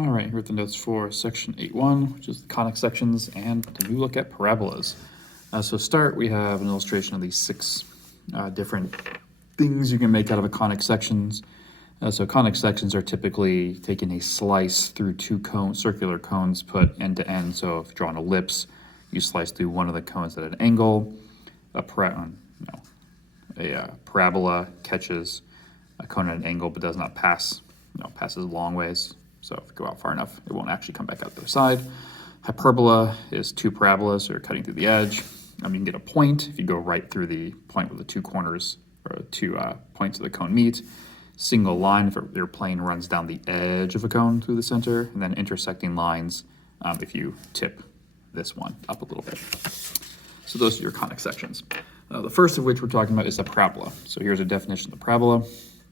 All right, here are the notes for section 8.1, which is the conic sections, and a new look at parabolas. So start, we have an illustration of these six different things you can make out of a conic sections. So conic sections are typically taking a slice through two circular cones put end to end. So if you draw an ellipse, you slice through one of the cones at an angle. A parabola catches a cone at an angle but does not pass, passes a long ways. So if you go out far enough, it won't actually come back out the other side. Hyperbola is two parabolas that are cutting through the edge. You can get a point if you go right through the point where the two corners or two points of the cone meet. Single line if your plane runs down the edge of a cone through the center, and then intersecting lines if you tip this one up a little bit. So those are your conic sections. The first of which we're talking about is a parabola. So here's a definition of the parabola.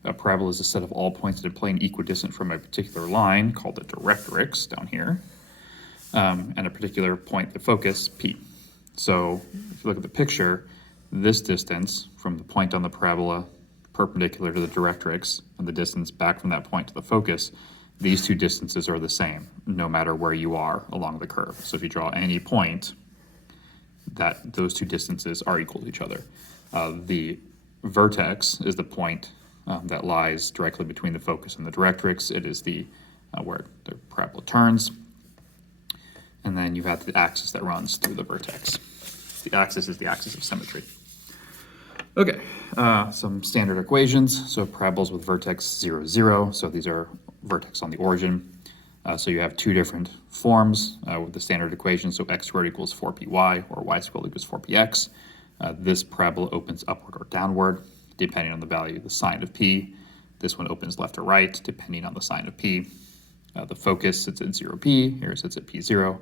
A parabola is a set of all points in a plane equidistant from a particular line called the directrix down here, and a particular point, the focus, P. So if you look at the picture, this distance from the point on the parabola perpendicular to the directrix and the distance back from that point to the focus, these two distances are the same no matter where you are along the curve. So if you draw any point, those two distances are equal to each other. The vertex is the point that lies directly between the focus and the directrix. It is the where the parabola turns. And then you have the axis that runs through the vertex. The axis is the axis of symmetry. Okay, some standard equations. So parabolas with vertex 0, 0. So these are vertex on the origin. So you have two different forms with the standard equation. So x squared equals 4py or y squared equals 4px. This parabola opens upward or downward depending on the value, the sign of p. This one opens left or right depending on the sign of p. The focus sits at 0p, here it sits at p0.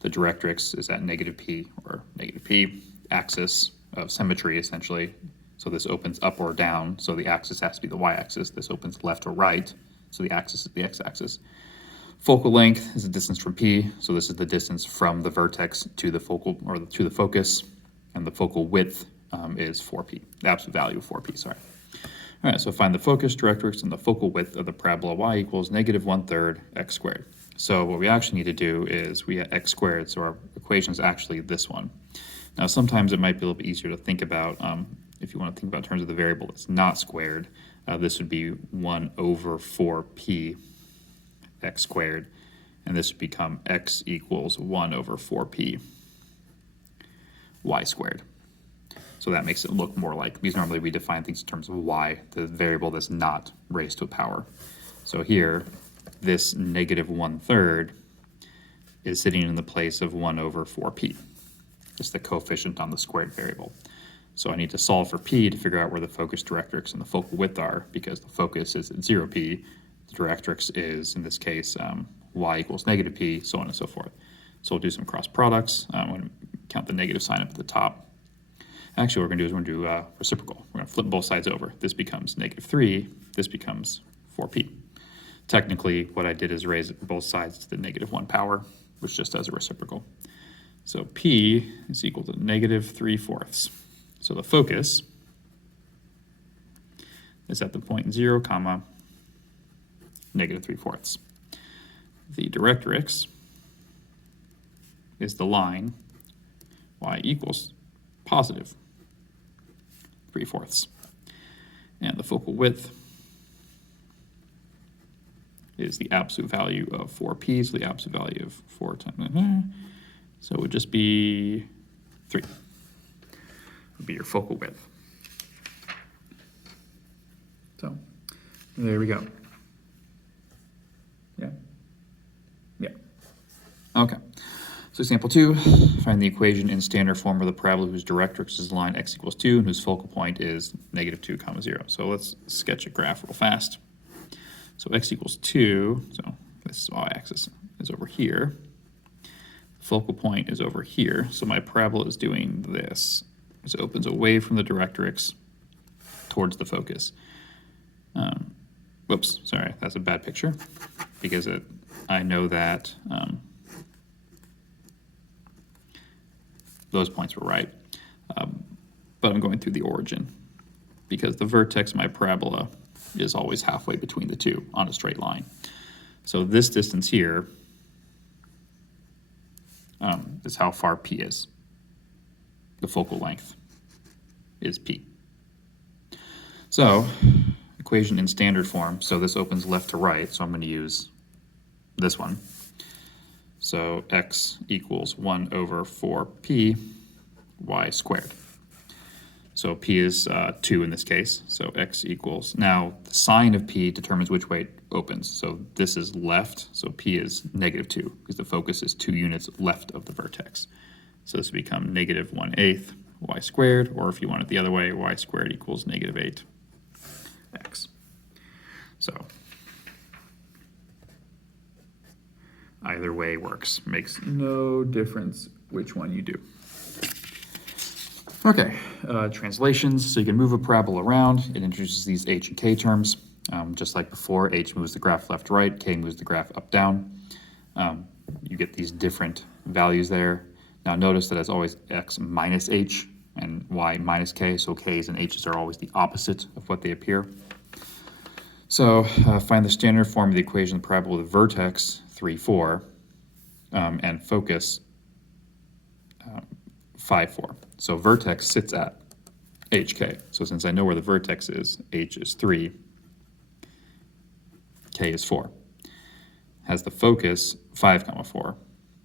The directrix is at negative p or negative p. Axis of symmetry essentially. So this opens up or down, so the axis has to be the y-axis. This opens left or right, so the axis is the x-axis. Focal length is the distance from p, so this is the distance from the vertex to the focal or to the focus, and the focal width is 4p, the absolute value of 4p, sorry. All right, so find the focus, directrix, and the focal width of the parabola y equals negative 1/3 x squared. So what we actually need to do is we have x squared, so our equation is actually this one. Now sometimes it might be a little bit easier to think about, if you want to think about in terms of the variable that's not squared, this would be 1/4p x squared, and this would become x equals 1/4p y squared. So that makes it look more like, because normally we define things in terms of y, the variable that's not raised to a power. So here, this negative 1/3 is sitting in the place of 1/4p. It's the coefficient on the squared variable. So I need to solve for p to figure out where the focus, directrix, and the focal width are, because the focus is at 0p, the directrix is, in this case, y equals negative p, so on and so forth. So we'll do some cross products. I'm going to count the negative sign up at the top. Actually, what we're going to do is we're going to do reciprocal. We're going to flip both sides over. This becomes -3, this becomes 4p. Technically, what I did is raise both sides to the -1 power, which just does a reciprocal. So p is equal to -3/4. So the focus is at the point 0, comma, -3/4. The directrix is the line y equals positive 3/4. And the focal width is the absolute value of 4p, so the absolute value of 4 times, so it would just be 3. Would be your focal width. So there we go. Yeah. Yeah. Okay. So example 2, find the equation in standard form of the parabola whose directrix is the line x equals 2 and whose focal point is -2, 0. So let's sketch a graph real fast. So x equals 2, so this y-axis is over here. The focal point is over here, so my parabola is doing this. It opens away from the directrix towards the focus. Whoops, sorry, that's a bad picture, because I know that those points were right, but I'm going through the origin, because the vertex of my parabola is always halfway between the two on a straight line. So this distance here is how far P is. The focal length is P. So equation in standard form, so this opens left to right, so I'm going to use this one. So x equals 1 over 4p y squared. So p is 2 in this case, so x equals, now the sign of p determines which way it opens. So this is left, so p is -2, because the focus is 2 units left of the vertex. So this will become -1/8 y squared, or if you want it the other way, y squared equals -8 x. So either way works, makes no difference which one you do. Okay, translations. So you can move a parabola around. It introduces these h and k terms. Just like before, h moves the graph left to right, k moves the graph up down. You get these different values there. Now notice that as always x minus h and y minus k, so k's and h's are always the opposite of what they appear. So find the standard form of the equation of the parabola with vertex 3, 4, and focus 5, 4. So vertex sits at hk. So since I know where the vertex is, h is 3, k is 4. Has the focus 5, 4.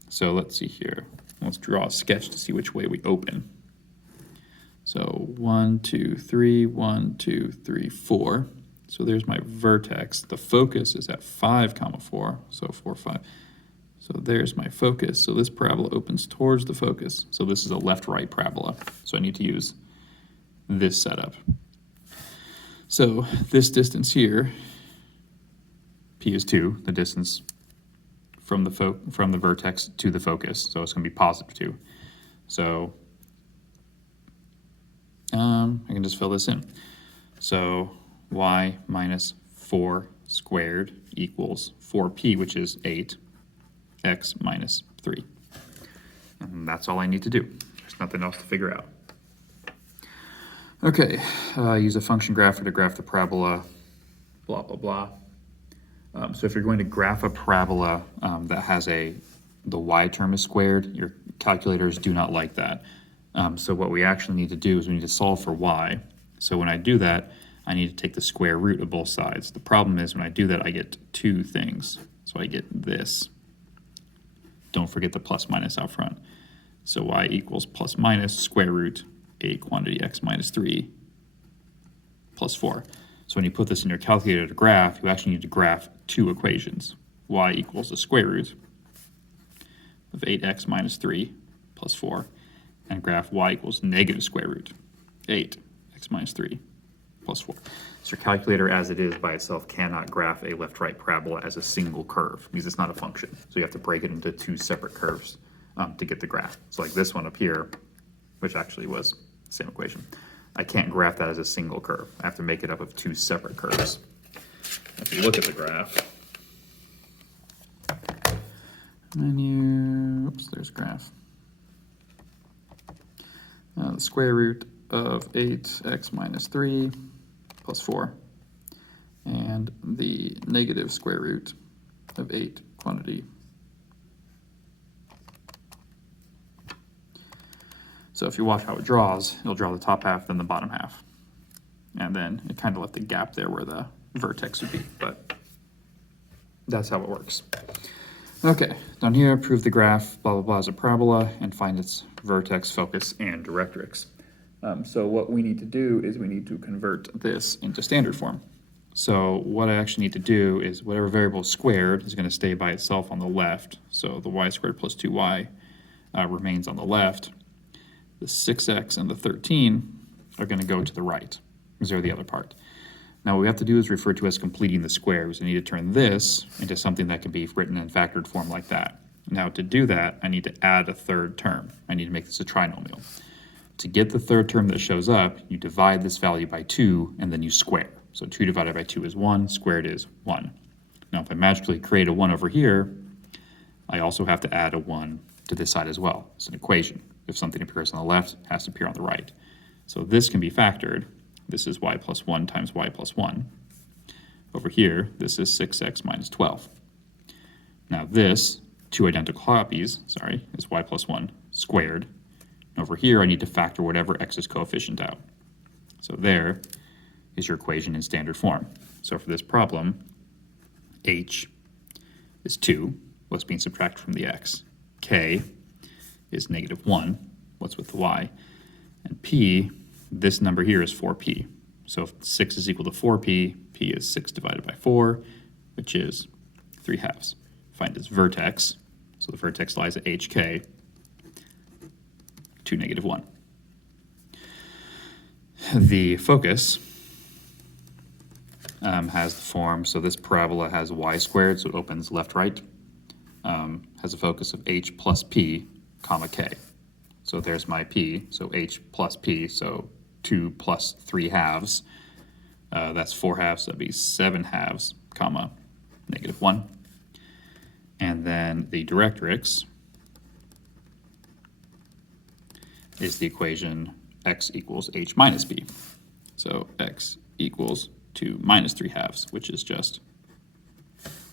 So let's see here. Let's draw a sketch to see which way we open. So 1, 2, 3, 1, 2, 3, 4. So there's my vertex. The focus is at 5, 4. So 4, 5. So there's my focus. So this parabola opens towards the focus. So this is a left-right parabola. So I need to use this setup. So this distance here, p is 2, the distance from the vertex to the focus. So it's going to be positive 2. So I can just fill this in. So y minus 4 squared equals 4p, which is 8, x minus 3. And that's all I need to do. There's nothing else to figure out. Okay, use a function grapher to graph the parabola, blah, blah, blah. So if you're going to graph a parabola that has the y term is squared, your calculators do not like that. So what we actually need to do is we need to solve for y. So when I do that, I need to take the square root of both sides. The problem is when I do that, I get two things. So I get this. Don't forget the plus minus out front. So y equals plus minus square root a quantity x minus 3 plus 4. So when you put this in your calculator to graph, you actually need to graph two equations. Y equals the square root of 8x minus 3 plus 4, and graph y equals negative square root 8x minus 3 plus 4. So your calculator as it is by itself cannot graph a left-right parabola as a single curve because it's not a function. So you have to break it into two separate curves to get the graph. So like this one up here, which actually was the same equation, I can't graph that as a single curve. I have to make it up of two separate curves. If you look at the graph, menu, oops, there's graph. The square root of 8x minus 3 plus 4, and the negative square root of 8 quantity. So if you watch how it draws, it'll draw the top half, then the bottom half. And then it kind of left the gap there where the vertex would be, but that's how it works. Okay, down here, prove the graph, blah, blah, blah, as a parabola, and find its vertex, focus, and directrix. So what we need to do is we need to convert this into standard form. So what I actually need to do is whatever variable is squared is going to stay by itself on the left. So the y squared plus 2y remains on the left. The 6x and the 13 are going to go to the right, because they're the other part. Now what we have to do is refer to as completing the squares. I need to turn this into something that can be written in factored form like that. Now to do that, I need to add a third term. I need to make this a trinomial. To get the third term that shows up, you divide this value by 2, and then you square. So 2 divided by 2 is 1, squared is 1. Now if I magically create a 1 over here, I also have to add a 1 to this side as well. It's an equation. If something appears on the left, it has to appear on the right. So this can be factored. This is y plus 1 times y plus 1. Over here, this is 6x minus 12. Now this, two identical copies, sorry, is y plus 1 squared. And over here, I need to factor whatever x's coefficient out. So there is your equation in standard form. So for this problem, h is 2, what's being subtracted from the x. K is -1, what's with the y. And p, this number here is 4p. So if 6 is equal to 4p, p is 6 divided by 4, which is 3/2. Find its vertex. So the vertex lies at hk, 2, -1. The focus has the form, so this parabola has y squared, so it opens left, right, has a focus of h plus p, comma k. So there's my p, so h plus p, so 2 plus 3/2. That's 4/2, so that'd be 7/2, comma, -1. And then the directrix is the equation x equals h minus p. So x equals 2 minus 3/2, which is just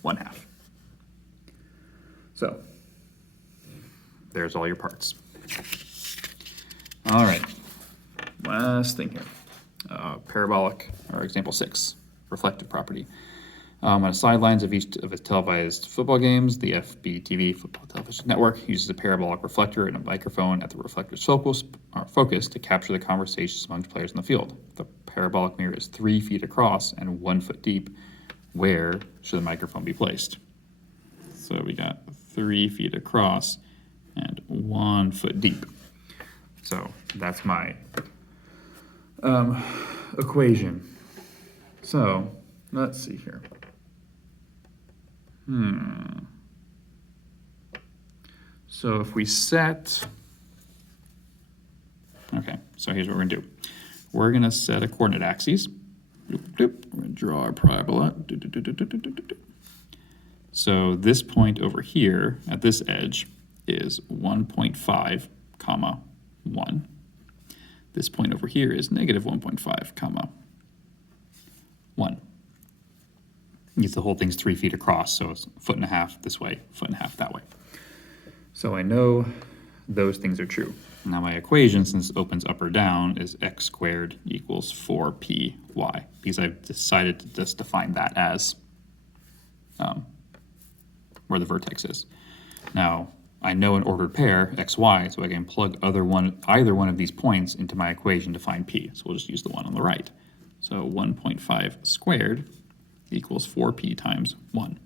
1/2. So there's all your parts. All right, last thing here. Parabolic, or example 6, reflective property. On the sidelines of each of its televised football games, the FBTV Football Television Network uses a parabolic reflector and a microphone at the reflector's focus to capture the conversations among players in the field. The parabolic mirror is 3 feet across and 1 foot deep. Where should the microphone be placed? So we got 3 feet across and 1 foot deep. So that's my equation. So let's see here. So if we set, okay, so here's what we're gonna do. We're gonna set a coordinate axis. We're gonna draw our parabola. So this point over here at this edge is 1.5, comma 1. This point over here is -1.5, comma 1. The whole thing's 3 feet across, so it's 1.5 feet this way, 1.5 feet that way. So I know those things are true. Now my equation, since it opens up or down, is x squared equals 4py, because I've decided to just define that as where the vertex is. Now, I know an ordered pair, xy, so I can plug either one of these points into my equation to find p. So we'll just use the one on the right. So 1.5 squared equals 4p times 1.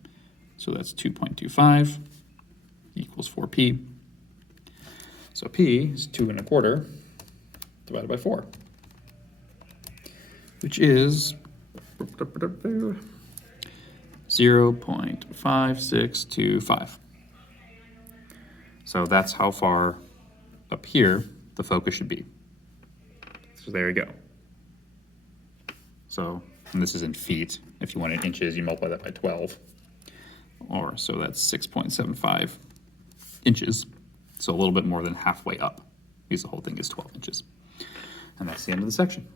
So that's 2.25 equals 4p. So p is 2 1/4 divided by 4, which is 0.5625. So that's how far up here the focus should be. So there you go. So, and this is in feet. If you want it in inches, you multiply that by 12. Or so that's 6.75 inches. So a little bit more than halfway up, because the whole thing is 12 inches. And that's the end of the section.